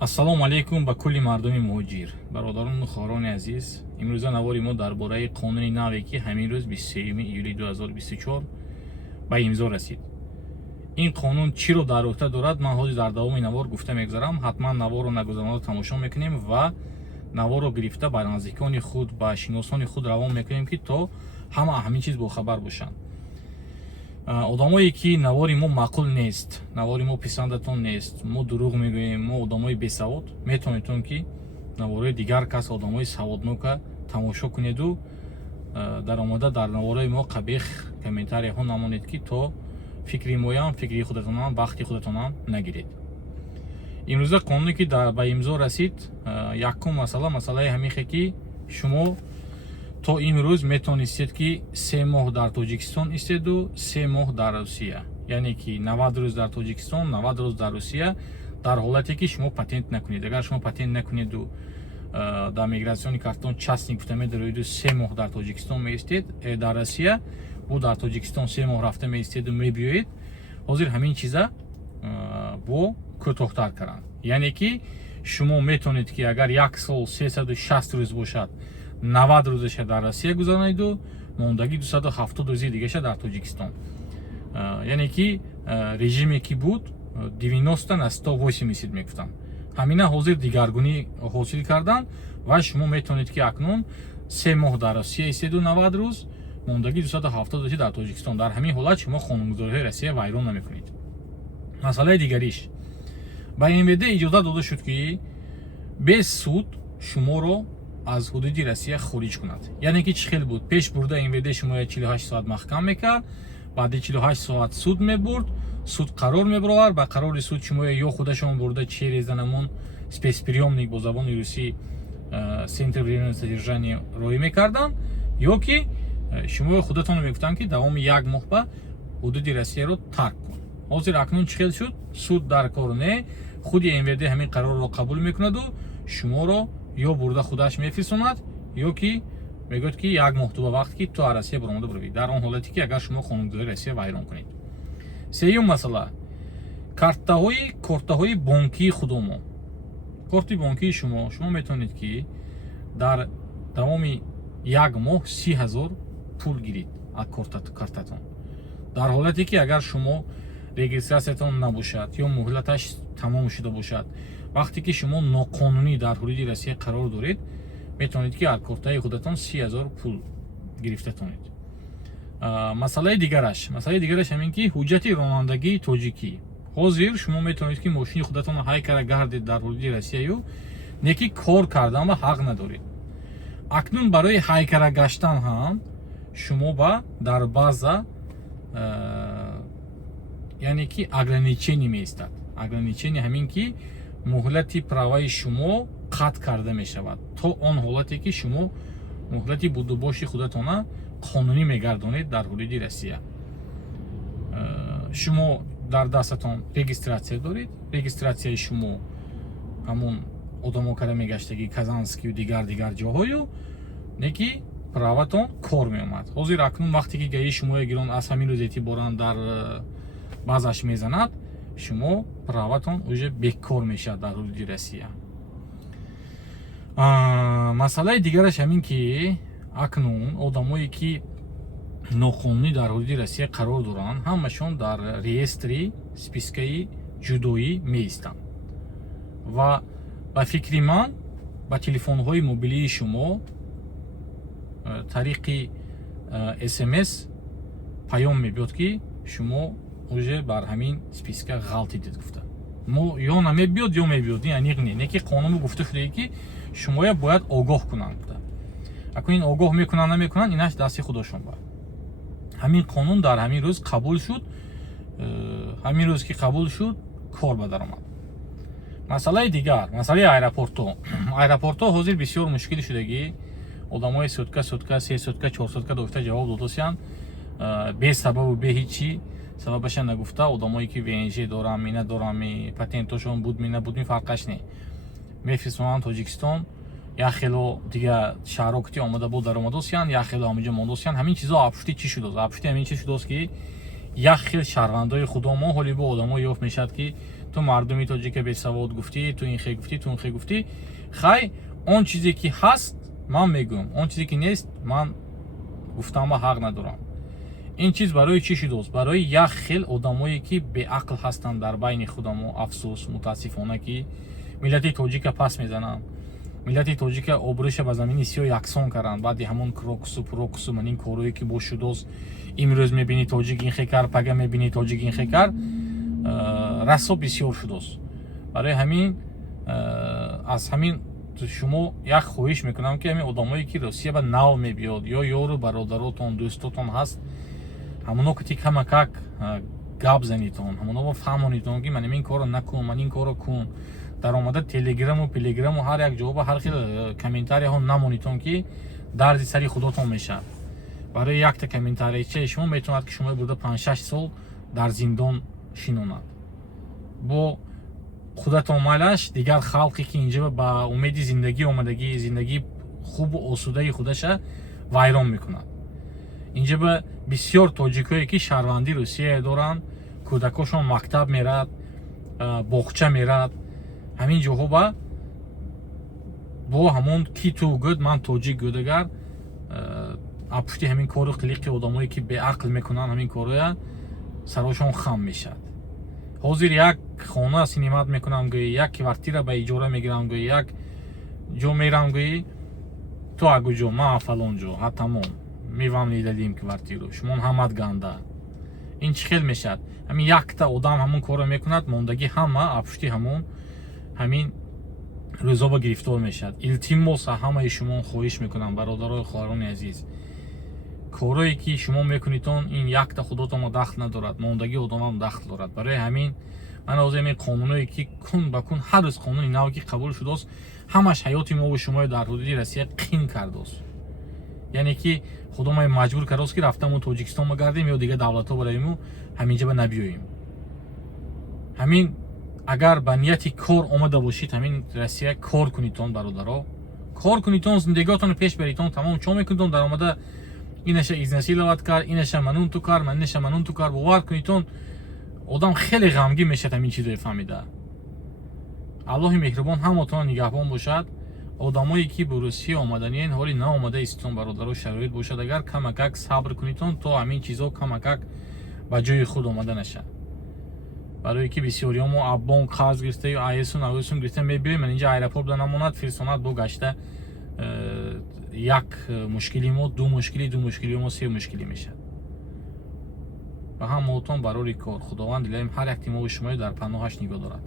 ассалому алайкум ба кулли мардуми муҳоҷир, бародарону хорони азиз. имрӯза навори мо дар бораи қонуни наве ки ҳамин рӯз 23 июли 2024 ба имзо расид. ин қонун чиро дар ӯҳда дорад, ман ҳозир дар давоми навор гуфта мегузарам. ҳатман наворро нагузаронида тамошо мекунем ва наворро гирифта ба наздикони худ, ба шиносони худ равон мекунем ки то ҳамин чиз бохабар бошанд. одамое ки навори мо маъқул нест, навори мо писандатон нест, мо дурӯғ мегӯем, мо одамои бесавод, метавонедтон ки навораи дигар кас, одамои саводнока тамошо кунеду даромада дар навораи мо қабех комментарияҳо намонед ки то фикри моям, фикри худатонам, вақти худатонам нагиред. имрӯза қонуне ки ба имзо расид, якум масъалаи ҳамихе ки шумо то имрӯз метавонистед ки 3 моҳ дар Тоҷикистон истеду 3 моҳ дар Русия, яъне ки 90 рӯз дар Тоҷикистон, 90 рӯз дар Русия, дар ҳолате ки шумо патент накунед. Агар шумо патент накунеду дар мигратсиони картон частник гуфта медароиду 3 моҳ дар Тоҷикистон меистед, дар Русия бу дар Тоҷикистон 3 моҳ рафта меистеду мебиёед, ҳозир ҳамин чиза бо кӯтоҳтар карданд. Яъне ки шумо метавонед ки агар 1 сол 360 рӯз бошад, 90 рӯзаша дар Россия гузаронеду, мондаги 270 рӯзи дигаша дар Тоҷикистон. Яъне ки режиме ки буд 90 на 180 мегуфтам. ҳамина ҳозир дигаргунӣ ҳосил кардан ва шумо метавонед ки акнун 3 моҳ дар Россия истеду 90 рӯз, мондаги 270 рӯзи дар Тоҷикистон. Дар ҳамин ҳолат шумо қонунгузориҳои Россия вайрон намекунед. масъалаи дигариш, ба МВД иҷозат дода шуд ки без суд шуморо аз ҳудуди Россия хориҷ кунад. Яъне ки чӣ хел буд? Пеш бурда МВД шуморо 48 соат маҳкам мекард, баъди 48 соат суд мебурд, суд қарор мебаровард, ба қарори суд шуморо ё худашон бурда через намон спецприёмник бо забони русӣ центр временного содержания роӣ мекарданд, ё ки шумо худатон мегуфтанд ки давоми 1 моҳ ба ҳудуди Россияро тарк кун. ҳозир акнун чӣ хел шуд? Суд дар кор не, худи МВД ҳамин қарорро қабул мекунаду шуморо ё бурда худаш мефирсонад, ё ки мегӯяд ки 1 моҳ ту ба вақте ки ту аз Россия баромада бировӣ, дар он ҳолате ки агар шумо қонунгузории Россия вайрон кунед. сеюм масъала, кортаҳои бонкии худомо. корти бонкии шумо метавонед ки дар давоми 1 моҳ 30,000 пул гиред аз картатон. дар ҳолате ки агар шумо регистратсиятон набошад ё муҳлаташ тамом шуда бошад, вақте ки шумо ноқонунӣ дар ҳудуди Россия қарор доред, метавонед ки аз кортаи худатон 30,000 пул гирифтатонед. масъалаи дигараш ҳамин ки ҳуҷҷати ронандагии тоҷикӣ. ҳозир шумо метавонед ки мошини худатонро ҳайкара гардед дар ҳудуди Россияю, не ки кор кардан ва ҳақ надоред. акнун барои ҳайкара гаштан ҳам шумо ба дар база яъне ки ограничение меистад. ограничение ҳамин ки муҳлати праваи шумо қатъ карда мешавад то он ҳолате ки шумо муҳлати будубоши худатона қонунӣ мегардонед дар ҳудуди Россия. шумо дар дастатон регистратсия доред. регистратсияи шумо ҳамун одамо кара мегаштаги Казанскию дигар ҷоҳою не ки праватон кор меомад. ҳозир акнун вақте ки гаи шумои гирон аз ҳамин рӯз эътиборан дар базаш мезанад, шумо праватон уже бекор мешавад дар ҳудуди Россия. масъалаи дигараш ҳамин ки акнун одамое ки ноқонунӣ дар ҳудуди Россия қарор доранд, ҳамашон дар реестри спискаи ҷудоӣ меистанд ва ба фикри ман ба телефонҳои мобилии шумо тариқи SMS паём мебиёд ки шумо уже бар ҳамин списка ғалтидед гуфта. мо ё намебиёд ё мебиёд, аниқ не ки қонун гуфта шудаи ки шумоя бояд огоҳ кунанд гуфта. акун ин огоҳ мекунанд намекунанд, инаш дасти худошон ба. ҳамин қонун дар ҳамин рӯз қабул шуд. ҳамин рӯз ки қабул шуд, кор ба дар омад. масъалаи дигар, масъалаи аэропортҳо. аэропортҳо ҳозир бисёр мушкил шудагӣ. одамои сутка 3 сутка 4 сутка дофта ҷавоб додасиянд бе сабабу бе ҳичи сабабаша нагуфта. одамое ки ВНЖ дорам, мина дорам, патентошон буд, мина буд, фарқаш не мефирсонанд Тоҷикистон. яхело дига шаҳро ки омада буд даромадосиянд, яхело ҳаминҷо мондосиянд. ҳамин чизо апшути чӣ шудааст? апшути ҳамин чиз шудааст ки як хел шаҳрвандои худо мо ҳоли бо одамо ёфт мешавад ки ту мардуми тоҷика бесавод гуфтӣ, ту ин хел гуфтӣ, ту он хел гуфтӣ. Хай он чизе ки ҳаст ман мегӯям, он чизе ки нест ман гуфтан ба ҳақ надорам. ин чиз барои чӣ шудааст? Барои як хел одамое ки беақл ҳастанд дар байни худамо. Афсӯс, мутаассифона ки миллати тоҷика пас мезананд. Миллати тоҷика обрӯша ба замини сиёҳ яксон карданд. Баъди ҳамон крокусу пурокусу манин корое ки бо шудааст. Имрӯз мебинӣ тоҷик ин хел кард, пага мебинӣ тоҷик ин хел кард. Расо бисёр шудааст. Барои ҳамин аз ҳамин шумо як хоҳиш мекунам ки ҳамин одамое ки Росия ба нав мебиёд ё ёру бародаротон, дӯстотон ҳаст, ҳамоно ки камакак гап занитон, ҳамоно ба фаҳмонитон ки ман ин корро накун, ман ин корро кун. Дар омада телеграму пелеграму ҳар як ҷо ба ҳар хел комментарияҳо намонитон ки дарди сари худотон мешавад. Барои якта комментарийчаи шумо метавонад ки шумо бурда 5-6 сол дар зиндон шинонад. Бо худатон майлаш дигар халқе ки инҷа ба умеди зиндагӣ омадагӣ, зиндагии хубу осудаи худаша вайрон мекунад. инҷа ба бисёр тоҷикое ки шаҳрвандии Русия доранд, кӯдакошон мактаб мерад, боғча мерад, ҳамин ҷоҳо бо ҳамон ки ту гӯд ман тоҷик гӯдагар аз пушти ҳамин кору қилиқи одамое ки беақл мекунанд ҳамин короя сарошон хам мешавад. ҳозир як хона синимат мекунам гӯӣ, як квартира ба иҷора мегирам гӯӣ, як ҷо мерам гӯӣ, ту агуҷо, ман фалон ҷо, ҳа тамом мевам дидадим квартиру, шумон ҳамат ганда. Ин чӣ хел мешавад? Ҳамин якта одам ҳамон корро мекунад, мондагӣ ҳама аз пушти ҳамин рӯзоба гирифтор мешавад. Илтимоса ҳамаи шумо хоҳиш мекунам, бародарои хоҳарони азиз, корое ки шумо мекунитон ин якта худотонро дахл надорад, мондагии одамам дахл дорад. Барои ҳамин ман ҳозир ин қонуное ки кун ба кун ҳар рӯз қонуни наве ки қабул шудааст, ҳамаш ҳаёти мо ва шуморо дар ҳудуди Россия қин кардааст. яъне ки худо мо маҷбур кардааст ки рафтаму Тоҷикистон багардем ё дигар давлатҳо бароиму ҳаминҷа ба набиёем. ҳамин агар ба нияти кор омада бошед, ҳамин Россия кор кунитон, бародаро, кор кунитон, зиндагиотонро пеш баритон, тамом чо мекунитон дар омада инаша изнасиловат кард, инаша манун ту кард, инаша манун ту кард, бовар кунитон, одам хеле ғамгин мешавад ҳамин чизоро фаҳмида. Аллоҳи меҳрубон ҳамотонро нигаҳбон бошад. одамое ки ба Русия омаданиен ҳоли наомада истон, бародаро, шароит бошад, агар камакак сабр кунитон то ҳамин чизо камакак ба ҷои худ омада нашад. барое ки бисёриҳо мо аббон қарз гирифта ё айсун авесун гирифта мебиёем, инҷа аэропорт буда намонад, фирсонат бо гашта як мушкили мо ду мушкили, ду мушкили мо се мушкилӣ мешавад. ба ҳамотон барори кор. худованд илаҳим ҳар як тимови шуморо дар паноҳаш нигоҳ дорад.